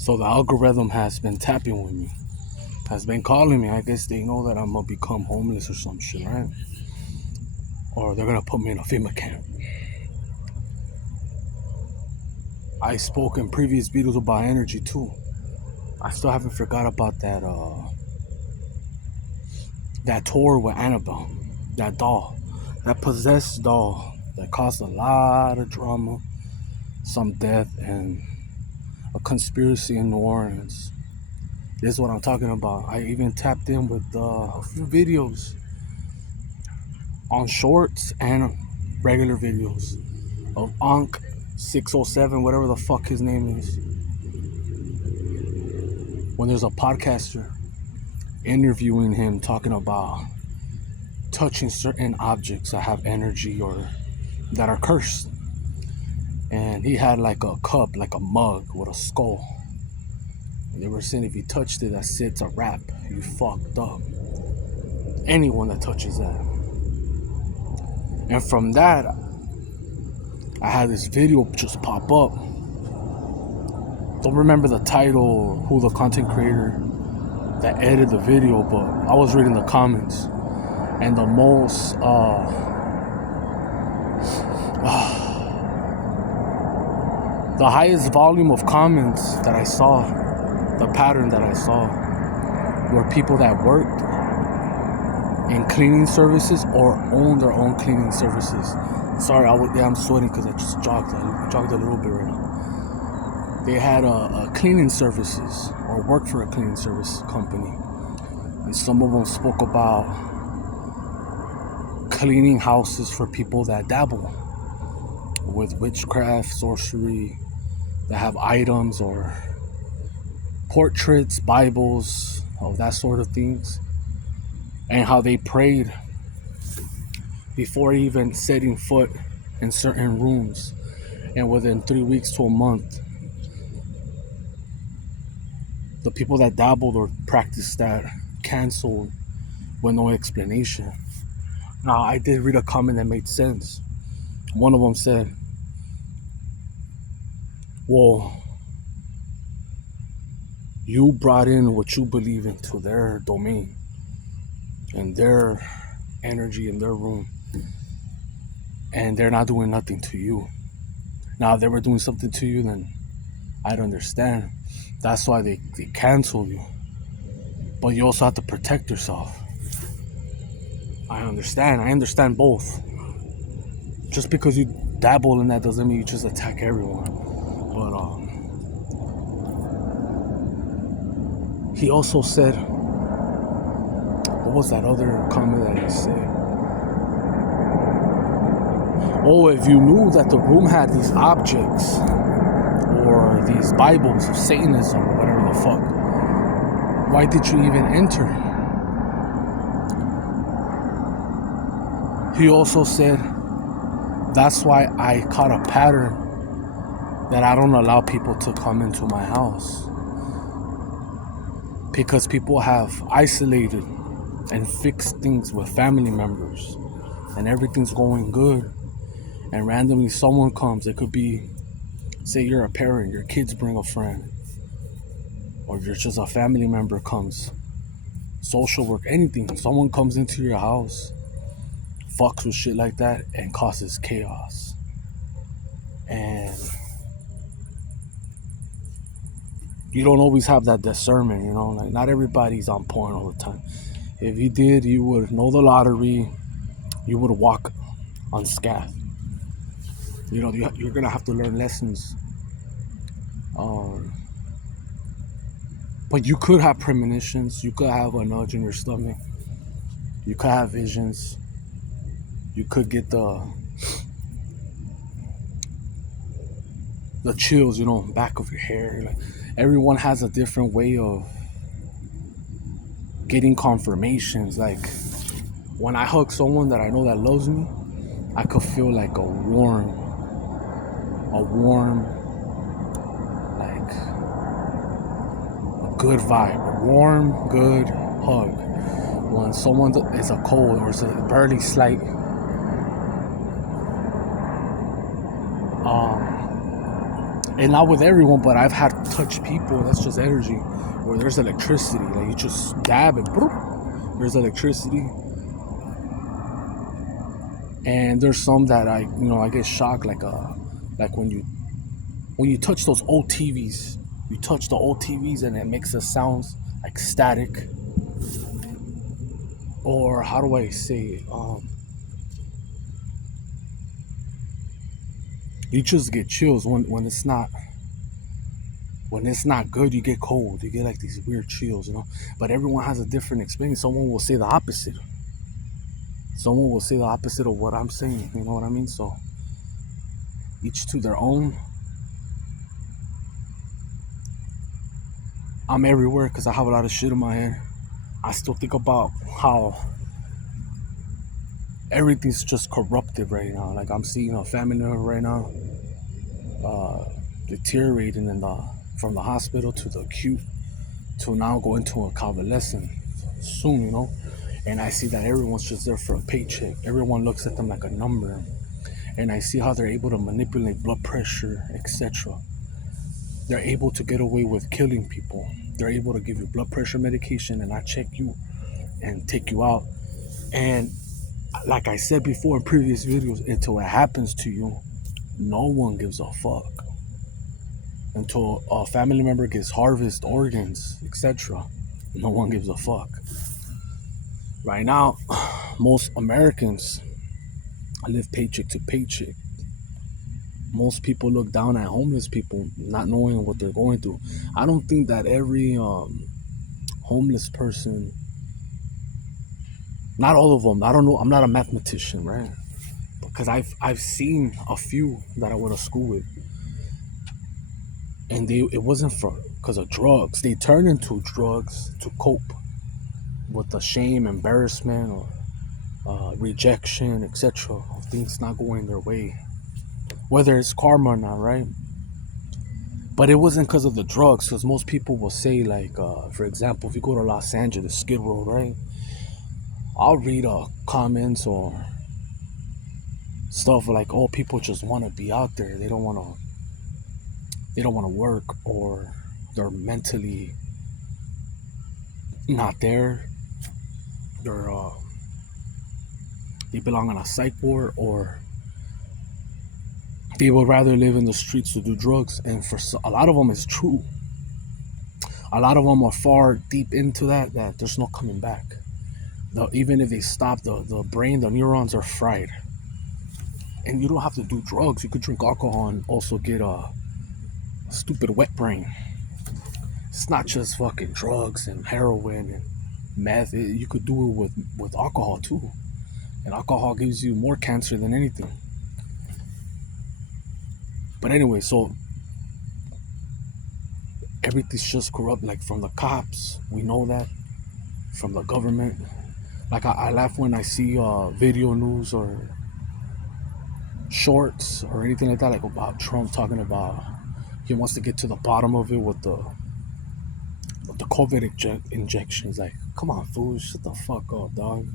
So the algorithm has been tapping with me, has been calling me. I guess they know that I'm gonna become homeless or some shit, right? Or they're gonna put me in a FEMA camp. I spoke in previous videos about energy too. I still haven't forgot about that tour with Annabelle, that doll, that possessed doll that caused a lot of drama, some death, and a conspiracy in New Orleans. This is what I'm talking about. I even tapped in with a few videos on shorts and regular videos of Ankh 607, whatever the fuck his name is. When there's a podcaster interviewing him talking about touching certain objects that have energy or that are cursed. And he had like a cup, like a mug with a skull. And they were saying if you touched it, that's it's a wrap. You fucked up. Anyone that touches that. And from that, I had this video just pop up. Don't remember the title, who the content creator that edited the video, but I was reading the comments. And the most the highest volume of comments that I saw, the pattern that I saw, were people that worked in cleaning services or own their own cleaning services. Sorry, I'm sweating because I just jogged. I jogged a little bit right now. They had a cleaning services or worked for a cleaning service company, and some of them spoke about cleaning houses for people that dabble with witchcraft, sorcery, that have items or portraits, Bibles, of that sort of things, and how they prayed before even setting foot in certain rooms, and within 3 weeks to a month, the people that dabbled or practiced that canceled with no explanation. Now, I did read a comment that made sense. One of them said, well, you brought in what you believe into their domain and their energy in their room, and they're not doing nothing to you. Now, if they were doing something to you, then I'd understand. That's why they cancel you. But you also have to protect yourself. I understand both. Just because you dabble in that doesn't mean you just attack everyone. But he also said, what was that other comment that he said? Oh, if you knew that the room had these objects or these Bibles of Satanism or whatever the fuck, why did you even enter? He also said, that's why I caught a pattern that I don't allow people to come into my house. Because people have isolated and fixed things with family members and everything's going good, and randomly someone comes. It could be, say you're a parent, your kids bring a friend, or you're just a family member comes, social work, anything. Someone comes into your house, fucks with shit like that, and causes chaos. And you don't always have that discernment, you know, like not everybody's on point all the time. If you did, you would know the lottery, you would walk unscathed. You know, you're gonna have to learn lessons. But you could have premonitions, you could have a nudge in your stomach, you could have visions, you could get the chills, you know, back of your hair. Like, everyone has a different way of getting confirmations. Like, when I hug someone that I know that loves me, I could feel like a warm, like a good vibe, a warm, good hug. When someone is a cold or is a barely slight And not with everyone, but I've had touch people, that's just energy, where there's electricity. Like you just dab and boop, there's electricity. And there's some that I get shocked, like when you touch those old TVs, you touch the old TVs and it makes the sounds like static. Or how do I say it? You just get chills when it's not good. You get cold. You get like these weird chills. But everyone has a different experience. Someone will say the opposite. Someone will say the opposite of what I'm saying. You know what I mean? So each to their own. I'm everywhere because I have a lot of shit in my head. I still think about how everything's just corrupted right now. Like I'm seeing a family member right now deteriorating from the hospital to the acute to now go into a convalescent soon. And I see that everyone's just there for a paycheck. Everyone looks at them like a number. And I see how they're able to manipulate blood pressure, etc. They're able to get away with killing people. They're able to give you blood pressure medication and not check you and take you out. And like I said before in previous videos, until it happens to you, no one gives a fuck. Until a family member gets harvest organs, etc., no one gives a fuck. Right now, most Americans live paycheck to paycheck. Most people look down at homeless people, not knowing what they're going through. I don't think that every homeless person, not all of them, I don't know, I'm not a mathematician, right? Because I've seen a few that I went to school with, and it wasn't because of drugs. They turn into drugs to cope with the shame, embarrassment, or rejection, etc. of things not going their way, whether it's karma or not, right? But it wasn't because of the drugs, because most people will say, like, for example, if you go to Los Angeles, Skid Row, right? I'll read comments or stuff like, oh, people just want to be out there. They don't want to work, or they're mentally not there. They belong on a psych ward, or they would rather live in the streets to do drugs. And for a lot of them, it's true. A lot of them are far deep into that there's no coming back. Even if they stop, the brain, the neurons are fried. And you don't have to do drugs. You could drink alcohol and also get a stupid wet brain. It's not just fucking drugs and heroin and meth. You could do it with alcohol too. And alcohol gives you more cancer than anything. But anyway, so everything's just corrupt. Like from the cops, we know that. From the government. Like I laugh when I see video news or shorts or anything like that, like about Trump talking about he wants to get to the bottom of it with the COVID injections. Like, come on, fool, shut the fuck up, dog.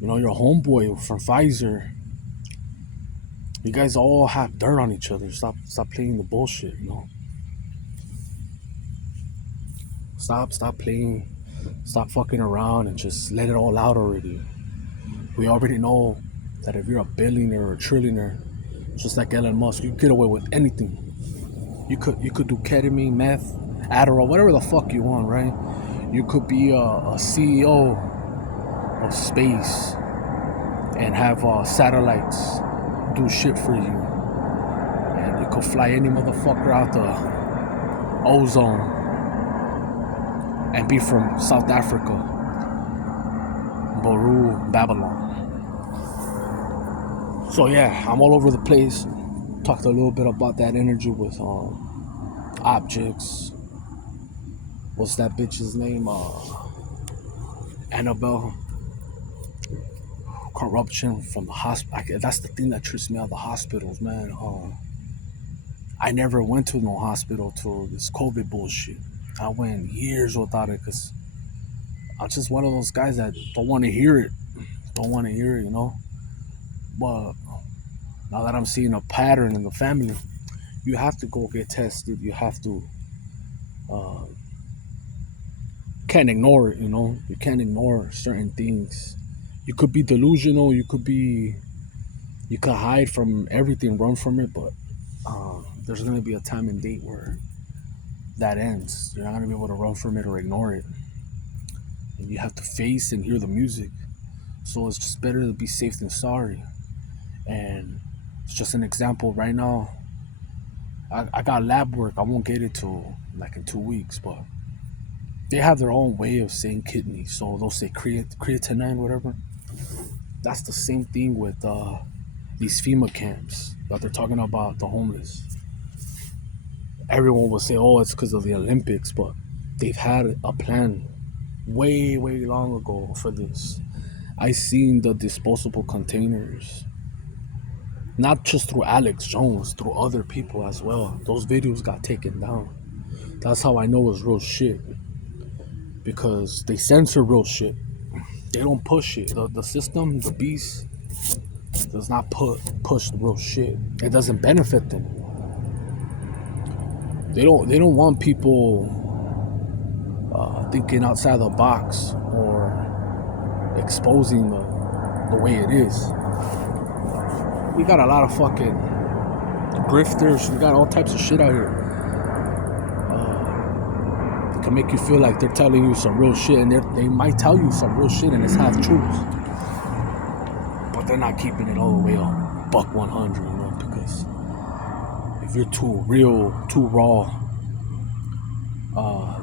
Your homeboy from Pfizer. You guys all have dirt on each other. Stop playing the bullshit. Stop playing. Stop fucking around and just let it all out already. We already know that if you're a billionaire or a trillionaire, just like Elon Musk, you get away with anything. You could do ketamine, meth, Adderall, whatever the fuck you want, right? You could be a CEO of space and have satellites do shit for you, and you could fly any motherfucker out the ozone and be from South Africa, Baru, Babylon. So yeah, I'm all over the place. Talked a little bit about that energy with objects. What's that bitch's name? Annabelle. Corruption from the hospital. That's the thing that trips me out. The hospitals, man. I never went to no hospital till this COVID bullshit. I went years without it because I'm just one of those guys that don't want to hear it. But now that I'm seeing a pattern in the family, You have to go get tested. You have to uh, can't ignore it. You can't ignore certain things. You could be delusional. You could hide from everything, run from it, but there's gonna be a time and date where that ends. You're not gonna be able to run from it or ignore it, and you have to face and hear the music. So it's just better to be safe than sorry. And it's just an example. Right now, I got lab work. I won't get it till like in 2 weeks, but they have their own way of saying kidney. So they'll say creatinine, whatever. That's the same thing with these FEMA camps that they're talking about, the homeless. Everyone will say, oh, it's because of the Olympics, but they've had a plan way, way long ago for this. I seen the disposable containers, not just through Alex Jones, through other people as well. Those videos got taken down. That's how I know it's real shit, because they censor real shit. They don't push it. The system, the beast, does not push the real shit. It doesn't benefit them. They don't want people thinking outside the box or exposing the way it is. We got a lot of fucking grifters. We got all types of shit out here. It can make you feel like they're telling you some real shit, and they might tell you some real shit and it's half truth. But they're not keeping it all the way on buck 100, because if you're too real, too raw,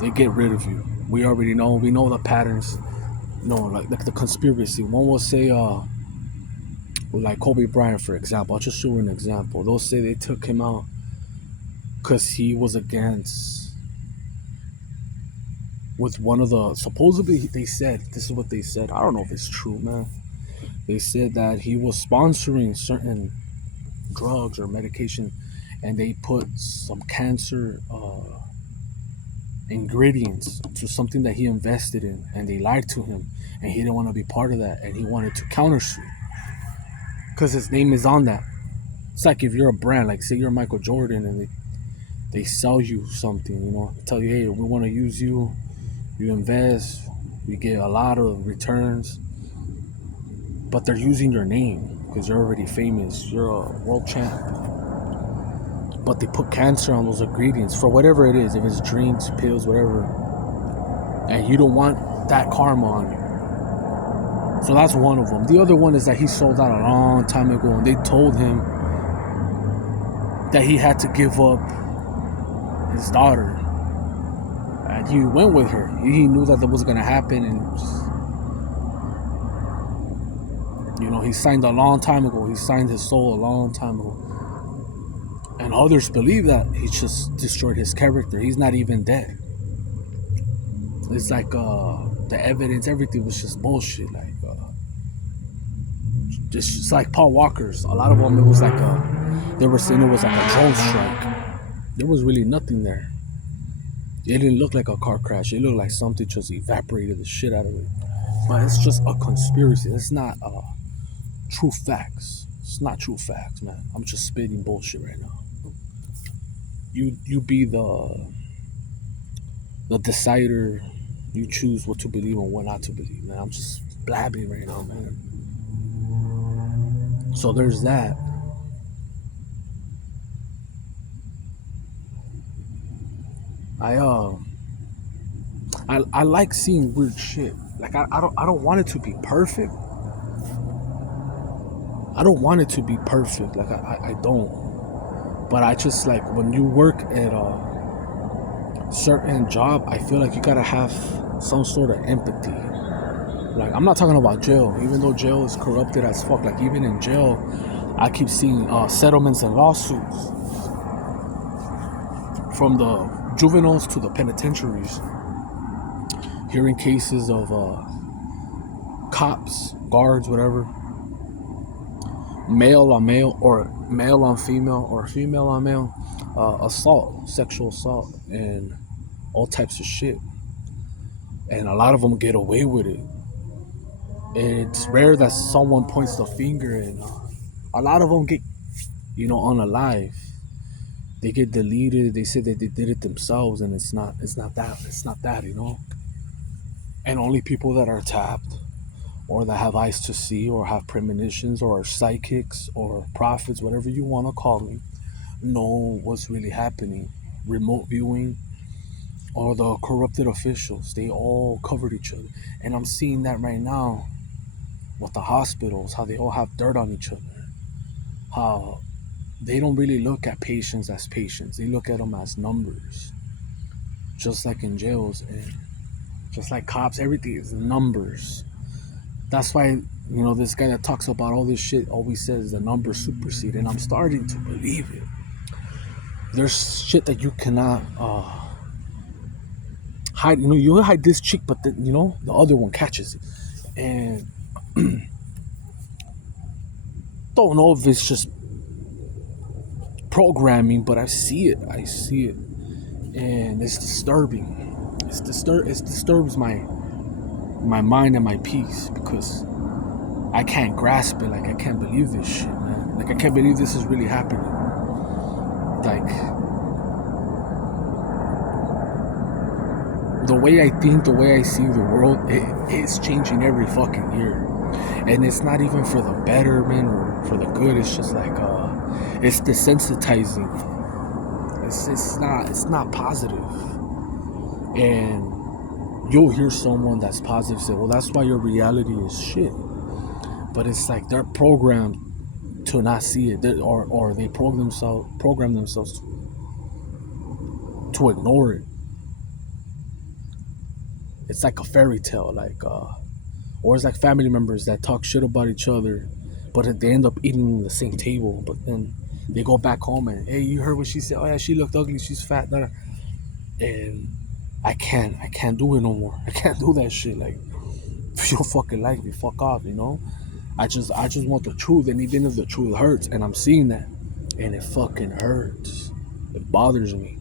they get rid of you. We already know. We know the patterns. Like the conspiracy. One will say, like Kobe Bryant, for example. I'll just show you an example. They'll say they took him out because he was against, with one of the, supposedly they said, this is what they said. I don't know if it's true, man. They said that he was sponsoring certain drugs or medication, and they put some cancer ingredients to something that he invested in, and they lied to him, and he didn't want to be part of that, and he wanted to countersue because his name is on that. It's like if you're a brand, like say you're Michael Jordan, and they sell you something, tell you, hey, we want to use you, you invest, you get a lot of returns, but they're using your name because you're already famous, you're a world champ. But they put cancer on those ingredients for whatever it is, if it's drinks, pills, whatever, and you don't want that karma on you. So that's one of them. The other one is that he sold out a long time ago, and they told him that he had to give up his daughter, and he went with her. He knew that was going to happen, and he signed a long time ago. He signed his soul a long time ago. And others believe that he just destroyed his character. He's not even dead. It's like the evidence, everything was just bullshit. Like just like Paul Walker's. A lot of them, it was like they were saying it was like a drone strike. There was really nothing there. It didn't look like a car crash. It looked like something just evaporated the shit out of it. But it's just a conspiracy. It's not true facts. It's not true facts, man. I'm just spitting bullshit right now. You be the decider. You choose what to believe and what not to believe, man. I'm just blabbing right now, man. So there's that. I like seeing weird shit. Like I don't want it to be perfect. I don't want it to be perfect. Like I don't. But I just like when you work at a certain job, I feel like you gotta have some sort of empathy. Like I'm not talking about jail, even though jail is corrupted as fuck. Like even in jail, I keep seeing settlements and lawsuits from the juveniles to the penitentiaries. Hearing cases of cops, guards, whatever, male on male or male on female or female on male, assault, sexual assault, and all types of shit. And a lot of them get away with it. It's rare that someone points the finger, and a lot of them get, unalive. they get deleted. They say that they did it themselves, and it's not that, And only people that are tapped or that have eyes to see or have premonitions or are psychics or prophets, whatever you want to call me, know what's really happening. Remote viewing or the corrupted officials, they all covered each other. And I'm seeing that right now with the hospitals, how they all have dirt on each other. How they don't really look at patients as patients. They look at them as numbers. Just like in jails and just like cops, everything is numbers. That's why, this guy that talks about all this shit always says the numbers supersede. And I'm starting to believe it. There's shit that you cannot hide. You hide this chick, but the other one catches it. And don't know if it's just programming, but I see it. And it's disturbing. It disturbs my mind and my peace, because I can't grasp it. Like, I can't believe this shit, man. Like, I can't believe this is really happening. Like, the way I think, the way I see the world, it's changing every fucking year. And it's not even for the betterment or for the good. It's just like, it's desensitizing. It's not positive. And you'll hear someone that's positive say, well, that's why your reality is shit. But it's like they're programmed to not see it, or they program themselves to ignore it. It's like a fairy tale, or it's like family members that talk shit about each other, but they end up eating the same table. But then they go back home and, hey, you heard what she said? Oh yeah, she looked ugly, she's fat. And I can't do it no more. I can't do that shit. Like, if you don't fucking like me, fuck off, I just want the truth, and even if the truth hurts, and I'm seeing that, and it fucking hurts, it bothers me.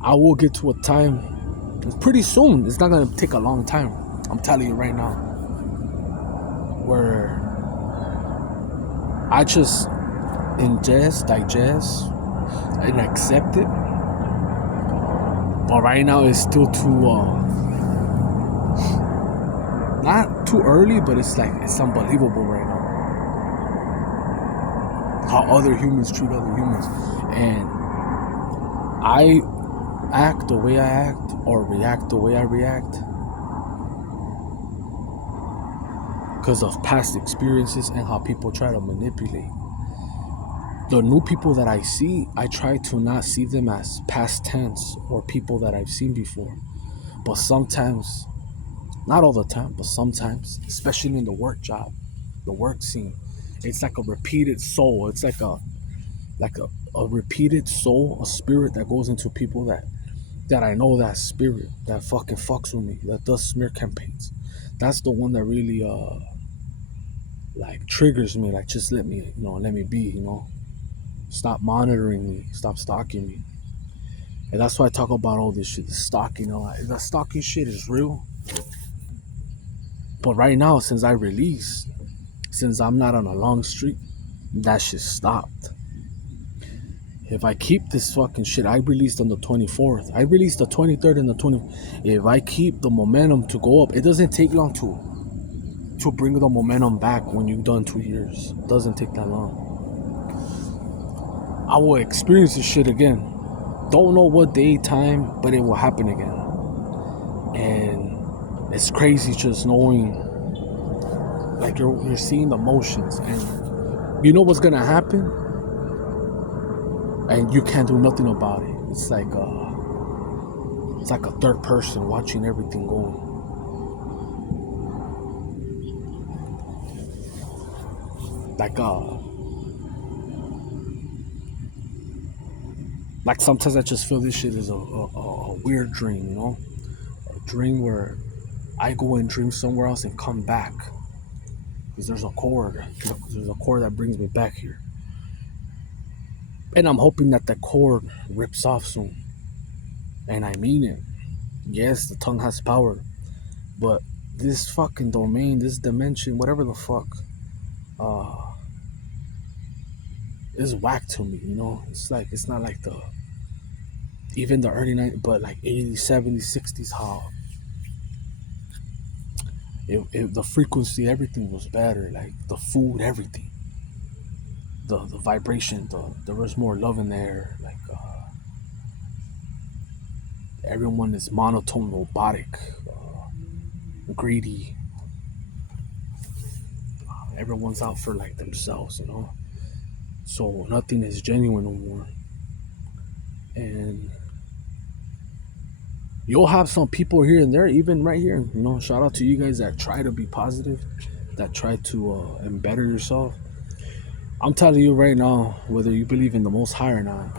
I will get to a time, pretty soon, it's not gonna take a long time, I'm telling you right now, where I just ingest, digest, and accept it. But right now it's still too not too early, but it's unbelievable right now how other humans treat other humans. And I act the way I act, or react the way I react, because of past experiences and how people try to manipulate. The new people that I see, I try to not see them as past tense or people that I've seen before. But sometimes, not all the time, but sometimes, especially in the work job, the work scene, it's like a repeated soul. It's like a repeated soul, a spirit that goes into people that I know, that spirit that fucking fucks with me, that does smear campaigns. That's the one that really triggers me. Like, just let me be. Stop monitoring me. Stop stalking me. And that's why I talk about all this shit. The stalking, the stalking shit is real. But right now, since I released, since I'm not on a long streak, that shit stopped. If I keep this fucking shit, I released on the 24th. I released the 23rd and the 20th. If I keep the momentum to go up, it doesn't take long to bring the momentum back when you've done 2 years. It doesn't take that long. I will experience this shit again. Don't know what day, time, but it will happen again. And it's crazy just knowing, like, you're seeing the motions, and you know what's gonna happen, and you can't do nothing about it. It's like a third person watching everything going. Like sometimes I just feel this shit is a weird dream, a dream where I go and dream somewhere else and come back, because there's a cord that brings me back here, and I'm hoping that the cord rips off soon. And I mean it. Yes, the tongue has power, but this fucking domain, this dimension, whatever the fuck, is whack to me, you know. It's like, it's not like the, even the early 90s, but like 80s, 70s, 60s, how the frequency, everything was better, like the food, everything, the vibration, there was more love in there, like everyone is monotone, robotic, greedy. Everyone's out for like themselves, you know. So nothing is genuine no more. And you'll have some people here and there, even right here, you know. Shout out to you guys that try to be positive, that try to better yourself. I'm telling you right now, whether you believe in the Most High or not,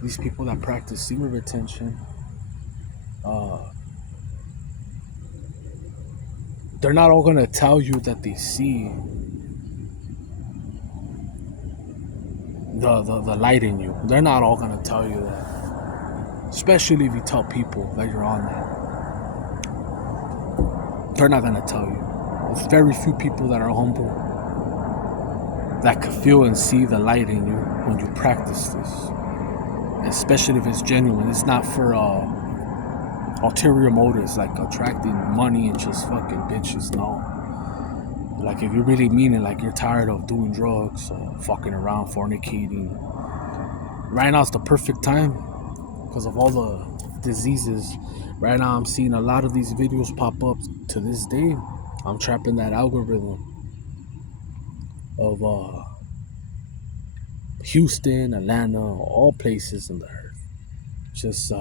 these people that practice semen retention, they're not all gonna tell you that they see the light in you. They're not all gonna tell you that. Especially if you tell people that you're on that. They're not gonna tell you. There's very few people that are humble, that could feel and see the light in you when you practice this. Especially if it's genuine. It's not for ulterior motives like attracting money and just fucking bitches. No. Like if you really mean it, like you're tired of doing drugs, fucking around, fornicating. Right now it's the perfect time because of all the diseases. Right now I'm seeing a lot of these videos pop up to this day. I'm trapping that algorithm of Houston, Atlanta, all places in the earth, just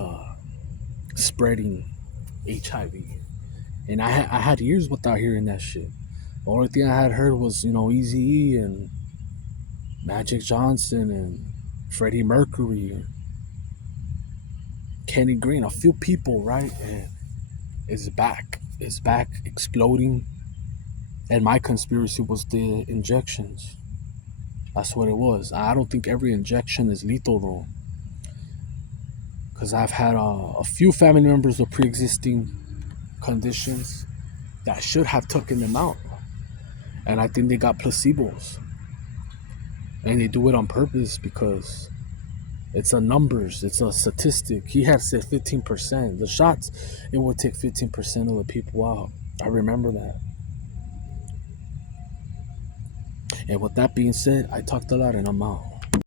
spreading HIV. And I had years without hearing that shit. The only thing I had heard was, you know, Eazy-E and Magic Johnson and Freddie Mercury and Kenny Green. A few people, right? And it's back. It's back, exploding. And my conspiracy was the injections. That's what it was. I don't think every injection is lethal though, because I've had a few family members with pre-existing conditions that should have taken them out, and I think they got placebos, and they do it on purpose because it's a numbers, it's a statistic. He had said 15%. The shots, it would take 15% of the people out. I remember that. And with that being said, I talked a lot and I'm out.